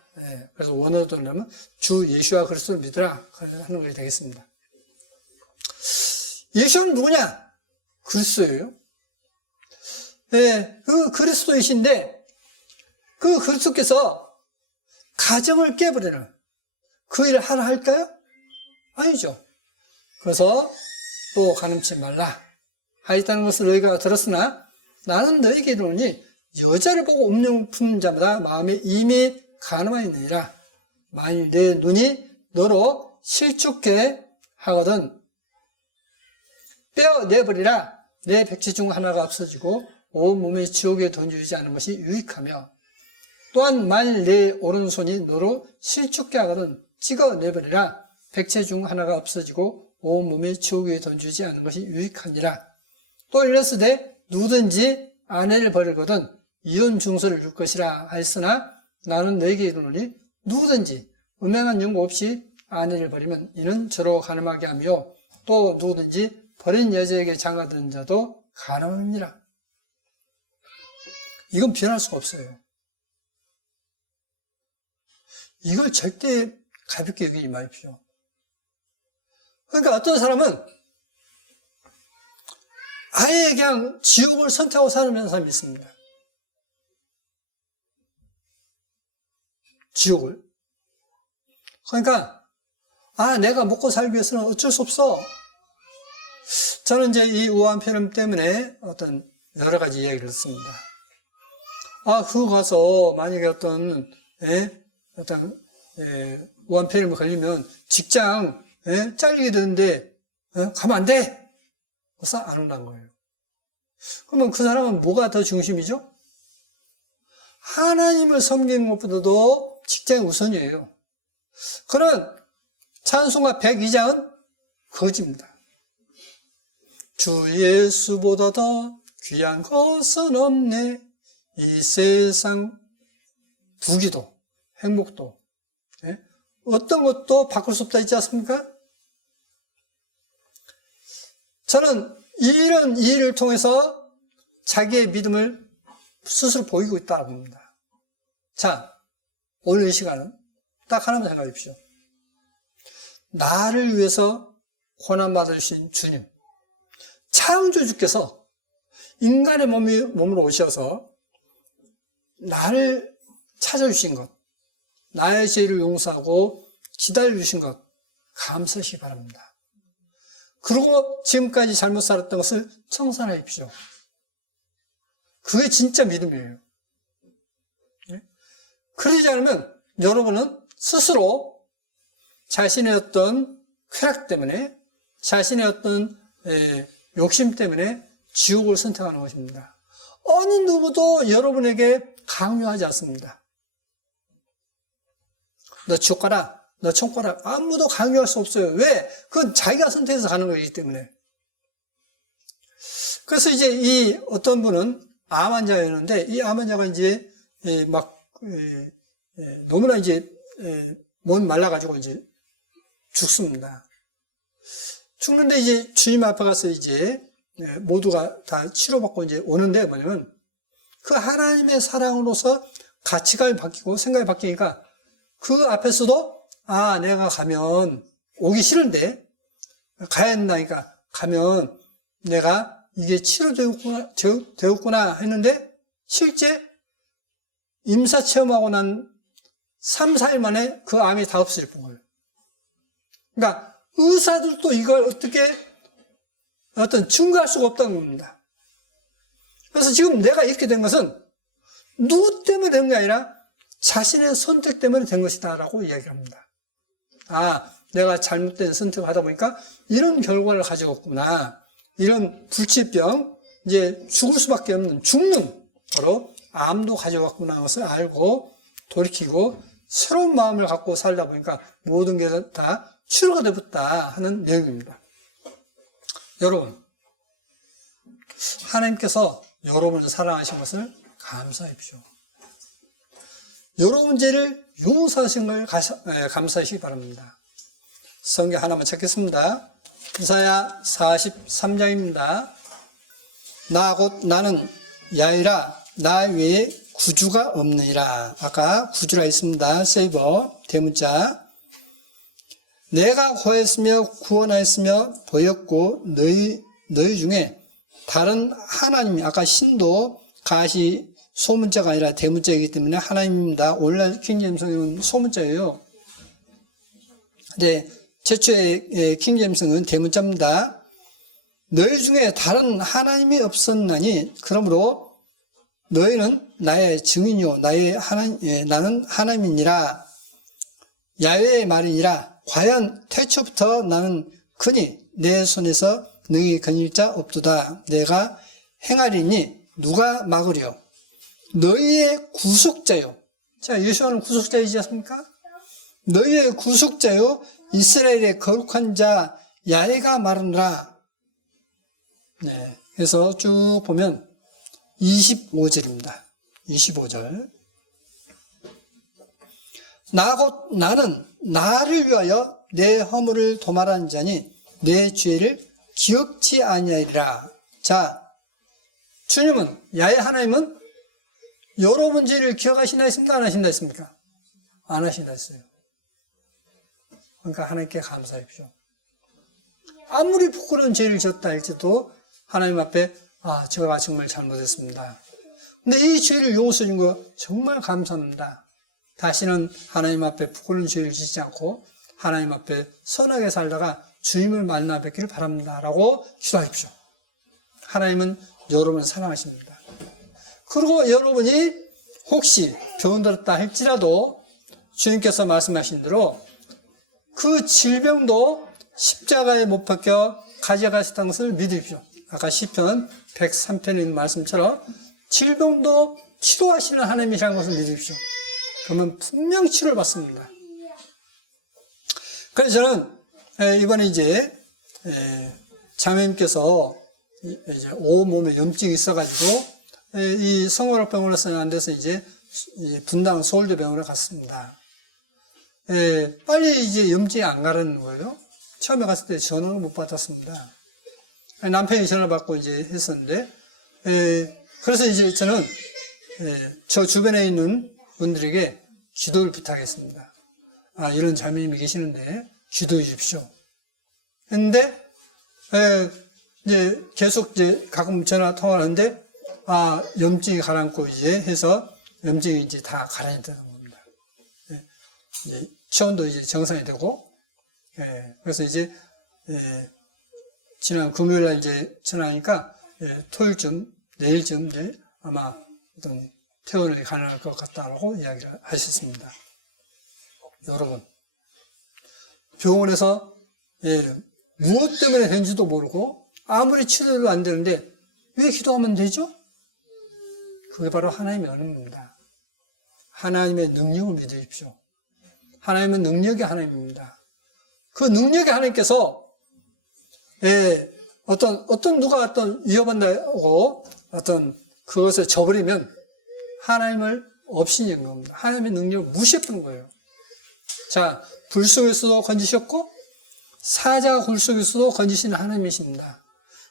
그래서 원어로 하면 주 예수와 그리스도를 믿으라 하는 것이 되겠습니다. 예수는 누구냐? 그리스도예요. 그 그리스도이신데, 그 그리스도께서 가정을 깨버리는 그 일을 하라 할까요? 아니죠. 그래서 또 가늠치 말라 하였다는 것을 너희가 들었으나 나는 너희에게 이르노니 여자를 보고 음욕을 품는 자마다 마음에 이미 가늠하였느니라. 만일 내 눈이 너로 실족해 하거든 빼어내버리라. 내 백체 중 하나가 없어지고 온 몸의 지옥에 던져지지 않은 것이 유익하며, 또한 만일 내 오른손이 너로 실족해 하거든 찍어내버리라. 백체 중 하나가 없어지고 온 몸의 지옥에 던지지 않은 것이 유익하니라. 또 이랬으되 누구든지 아내를 버리거든 이혼 증서를 줄 것이라 하였으나 나는 너에게 이르노니 누구든지 음행한 연고 없이 아내를 버리면 이는 저로 가늠하게 하며, 또 누구든지 버린 여자에게 장가드는 자도 가늠하니라. 이건 변할 수가 없어요. 이걸 절대 가볍게 여기지 마십시오. 그러니까 어떤 사람은 아예 그냥 지옥을 선택하고 사는 사람이 있습니다. 지옥을. 그러니까 내가 먹고 살기 위해서는 어쩔 수 없어. 저는 이제 이 우한 폐렴 때문에 어떤 여러 가지 이야기를 듣습니다. 그거 가서 만약에 어떤 우한 폐렴에 걸리면 직장 잘리게 되는데 가면 안 돼. 그래서 안 온다는 거예요. 그러면 그 사람은 뭐가 더 중심이죠? 하나님을 섬기는 것보다도 직장이 우선이에요. 그런 찬송가 102장은 거짓입니다. 주 예수보다 더 귀한 것은 없네. 이 세상 부귀도 행복도 어떤 것도 바꿀 수 없다 있지 않습니까? 저는 이런 일을 통해서 자기의 믿음을 스스로 보이고 있다고 봅니다. 자, 오늘 이 시간은 딱 하나만 생각해 보십시오. 나를 위해서 고난받으신 주님, 창조주께서 인간의 몸으로 오셔서 나를 찾아주신 것, 나의 죄를 용서하고 기다려주신 것 감사하시기 바랍니다. 그리고 지금까지 잘못 살았던 것을 청산하십시오. 그게 진짜 믿음이에요. 그러지 않으면 여러분은 스스로 자신의 어떤 쾌락 때문에, 자신의 어떤 욕심 때문에 지옥을 선택하는 것입니다. 어느 누구도 여러분에게 강요하지 않습니다. 너 지옥 가라, 너 천국 가라. 아무도 강요할 수 없어요. 왜? 그건 자기가 선택해서 가는 거기 때문에. 그래서 이제 이 어떤 분은 암 환자였는데, 이 암 환자가 이제 너무나 이제 몸이 말라가지고 이제 죽습니다. 죽는데 이제 주님 앞에 가서 이제 모두가 다 치료받고 이제 오는데 뭐냐면 그 하나님의 사랑으로서 가치관이 바뀌고 생각이 바뀌니까 그 앞에서도 내가 가면 오기 싫은데 가야 된다니까 가면 내가 이게 치료되었구나 했는데 실제 임사체험하고 난 3, 4일 만에 그 암이 다 없어질 거예요. 그러니까 의사들도 이걸 어떤 증거할 수가 없다는 겁니다. 그래서 지금 내가 이렇게 된 것은 누구 때문에 된 게 아니라 자신의 선택 때문에 된 것이다 라고 이야기를 합니다. 내가 잘못된 선택을 하다 보니까 이런 결과를 가져갔구나. 이런 불치병, 이제 죽을 수밖에 없는 죽는 바로 암도 가져갔구나 하는 것을 알고 돌이키고 새로운 마음을 갖고 살다 보니까 모든 게 다 치료가 되었다 하는 내용입니다. 여러분, 하나님께서 여러분을 사랑하신 것을 감사하십시오. 여러분 죄를 용서하신 걸 감사하시기 바랍니다. 성경 하나만 찾겠습니다. 이사야 43장입니다. 나 곧 나는 야훼라 나 외에 구주가 없느니라. 아까 구주라 있습니다. 세이버 대문자. 내가 구하였으며 구원하였으며 보였고 너희 중에 다른 하나님이 아까 신도 가시 소문자가 아니라 대문자이기 때문에 하나님입니다. 오늘날 킹제임스는 소문자예요. 네, 최초의 킹제임스는 대문자입니다. 너희 중에 다른 하나님이 없었나니 그러므로 너희는 나의 증인이요 나는 하나님이니라. 야훼의 말이니라. 과연 태초부터 나는 크니 내 손에서 능히 거닐 자 없도다. 내가 행하리니 누가 막으려. 너희의 구속자요. 자, 예수와는 구속자이지 않습니까? 너희의 구속자요 이스라엘의 거룩한 자 야훼가 말하느라. 네, 그래서 쭉 보면 25절입니다. 25절. 나 곧 나는 나를 위하여 내 허물을 도말하는 자니 내 죄를 기억지 아니하리라. 자, 주님은, 야훼 하나님은 여러분 죄를 기억하신다 했습니까? 안 하신다 했습니까? 안 하신다 했어요. 그러니까 하나님께 감사하십시오. 아무리 부끄러운 죄를 지었다 할지도 하나님 앞에 제가 정말 잘못했습니다. 근데 이 죄를 용서해 준 거 정말 감사합니다. 다시는 하나님 앞에 부끄러운 죄를 짓지 않고 하나님 앞에 선하게 살다가 주님을 만나 뵙기를 바랍니다. 라고 기도하십시오. 하나님은 여러분을 사랑하십니다. 그리고 여러분이 혹시 병들었다 할지라도 주님께서 말씀하신 대로 그 질병도 십자가에 못 박혀 가져가셨다는 것을 믿으십시오. 아까 시편 103편에 있는 말씀처럼 질병도 치료하시는 하나님이라는 것을 믿으십시오. 그러면 분명 치료를 받습니다. 그래서 저는 이번에 이제 자매님께서 이제 온몸에 염증이 있어가지고 이 성월병원에서는 안 돼서 이제 분당 서울대병원에 갔습니다. 빨리 이제 염증이 안 가라는 거예요. 처음에 갔을 때 전화를 못 받았습니다. 남편이 전화 받고 이제 했었는데, 그래서 이제 저는 저 주변에 있는 분들에게 기도를 부탁했습니다. 이런 자매님이 계시는데 기도해 주십시오. 했는데 이제 계속 이제 가끔 전화 통화를 하는데 염증이 가라앉고 이제 해서 염증이 이제 다 가라앉다는 겁니다. 이제 체온도 이제 정상이 되고, 그래서 이제 지난 금요일 날 이제 전화하니까 토요일쯤, 내일쯤 이제 아마 어떤 퇴원이 가능할 것 같다라고 이야기를 하셨습니다. 여러분, 병원에서 무엇 때문에 된지도 모르고 아무리 치료도 안 되는데 왜 기도하면 되죠? 그게 바로 하나님의 은혜입니다. 하나님의 능력을 믿으십시오. 하나님은 능력의 하나님입니다. 그 능력의 하나님께서 어떤 누가 어떤 위협한다고 어떤 그것을 저버리면 하나님을 없인 겁니다. 하나님의 능력을 무시했던 거예요. 자, 불 속에서도 건지셨고 사자가 굴 속에서도 건지시는 하나님이십니다.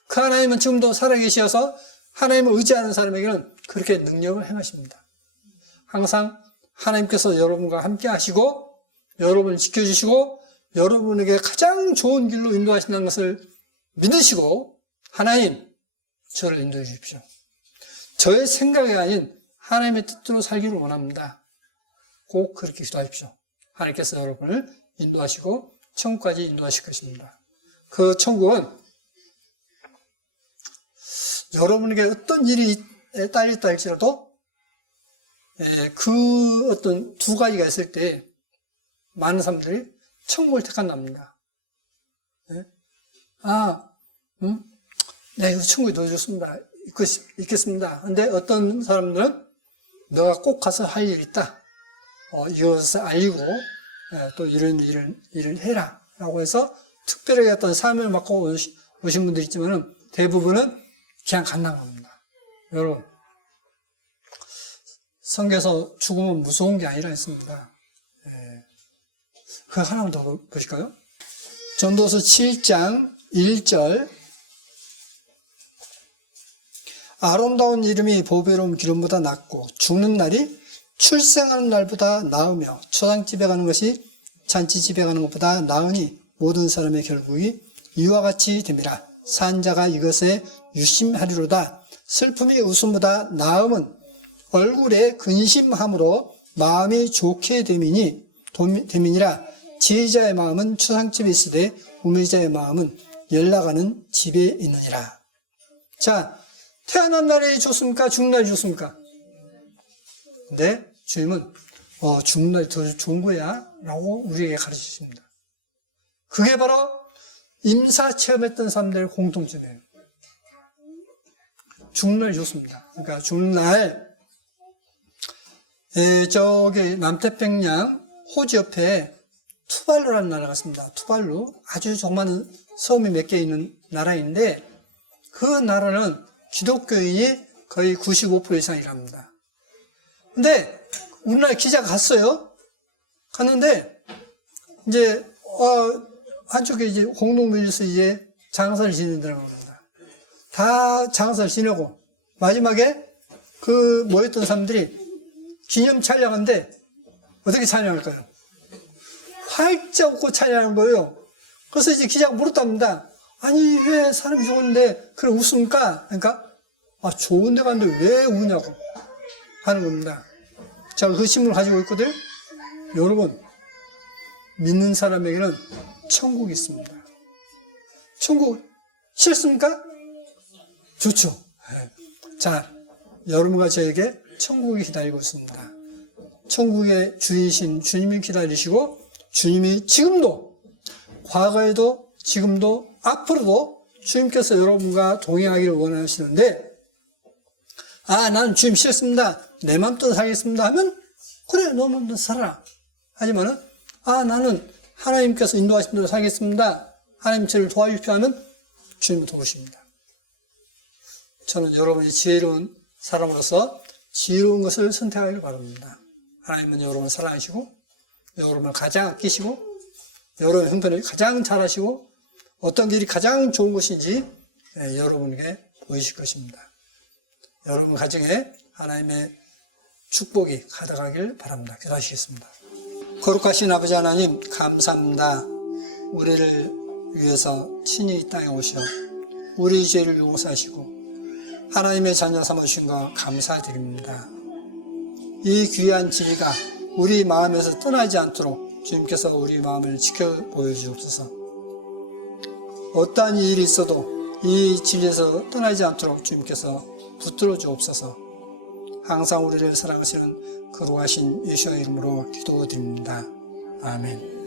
그 하나님은 지금도 살아계셔서 하나님을 의지하는 사람에게는 그렇게 능력을 행하십니다. 항상 하나님께서 여러분과 함께 하시고 여러분을 지켜주시고 여러분에게 가장 좋은 길로 인도하신다는 것을 믿으시고 하나님, 저를 인도해 주십시오. 저의 생각이 아닌 하나님의 뜻대로 살기를 원합니다. 꼭 그렇게 기도하십시오. 하나님께서 여러분을 인도하시고 천국까지 인도하실 것입니다. 그 천국은 여러분에게 어떤 일이 딸렸다 할지라도 그 어떤 두 가지가 있을 때 많은 사람들이 천국을 택한답니다. 네, 이거 천국에 넣어줬습니다. 있겠습니다. 근데 어떤 사람들은 너가 꼭 가서 할 일이 있다. 이것을 알리고 또 이런 일을 해라. 라고 해서 특별하게 어떤 사명을 맡고 오신 분들이 있지만은 대부분은 그냥 간다는 겁니다. 여러분, 성경에서 죽음은 무서운 게 아니라 했습니다. 그거 하나만 더 보실까요? 전도서 7장 1절 아름다운 이름이 보배로운 기름보다 낫고 죽는 날이 출생하는 날보다 나으며 초상집에 가는 것이 잔치집에 가는 것보다 나으니 모든 사람의 결국이 이와 같이 됨이라. 산자가 이것에 유심하리로다. 슬픔이 웃음보다 나음은 얼굴에 근심함으로 마음이 좋게 됨이니라. 지혜자의 마음은 초상집에 있으되 우매자의 마음은 연락하는 집에 있느니라. 자, 태어난 날이 좋습니까? 죽는 날이 좋습니까? 근데 주님은 죽는 날이 더 좋은 거야 라고 우리에게 가르치십니다. 그게 바로 임사 체험했던 사람들의 공통점이에요. 죽는 날이 좋습니다. 그러니까 죽는 날 저기 남태평양 호주 옆에 투발루라는 나라가 있습니다. 투발루, 아주 조그마한 섬이 몇 개 있는 나라인데 그 나라는 기독교인이 거의 95% 이상이랍니다. 근데 우리나라 기자가 갔어요. 갔는데 이제 한쪽에 이제 공동묘지에서 이제 장사를 지낸다는 겁니다. 다 장사를 지내고 마지막에 그 모였던 사람들이 기념 촬영하는데 어떻게 촬영할까요? 활짝 웃고 촬영하는 거예요. 그래서 이제 기자가 물었답니다. 아니, 왜 사람이 좋은데 그래 웃습니까? 그러니까 좋은 데 갔는데 왜 우냐고 하는 겁니다. 제가 그 신문을 가지고 있거든요. 여러분, 믿는 사람에게는 천국이 있습니다. 천국 싫습니까? 좋죠. 자, 여러분과 저에게 천국이 기다리고 있습니다. 천국의 주이신 주님이 기다리시고 주님이 지금도, 과거에도, 지금도, 앞으로도 주님께서 여러분과 동행하기를 원하시는데, 나는 주님 싫습니다. 내 맘대로 살겠습니다 하면, 그래, 너 맘대로 살아라. 하지만은, 나는 하나님께서 인도하신 대로 살겠습니다. 하나님 저를 도와주십시오 하면, 주님을 도우십니다. 저는 여러분이 지혜로운 사람으로서 지혜로운 것을 선택하기를 바랍니다. 하나님은 여러분을 사랑하시고, 여러분을 가장 아끼시고 여러분의 형편을 가장 잘하시고 어떤 길이 가장 좋은 것인지 여러분에게 보이실 것입니다. 여러분 가정에 하나님의 축복이 가득하길 바랍니다. 기도하시겠습니다. 거룩하신 아버지 하나님, 감사합니다. 우리를 위해서 친히 이 땅에 오셔 우리 죄를 용서하시고 하나님의 자녀 삼아주신 것 감사드립니다. 이 귀한 진리가 우리 마음에서 떠나지 않도록 주님께서 우리 마음을 지켜 보여주옵소서. 어떠한 일이 있어도 이 진리에서 떠나지 않도록 주님께서 붙들어 주옵소서. 항상 우리를 사랑하시는 거룩하신 예수의 이름으로 기도드립니다. 아멘.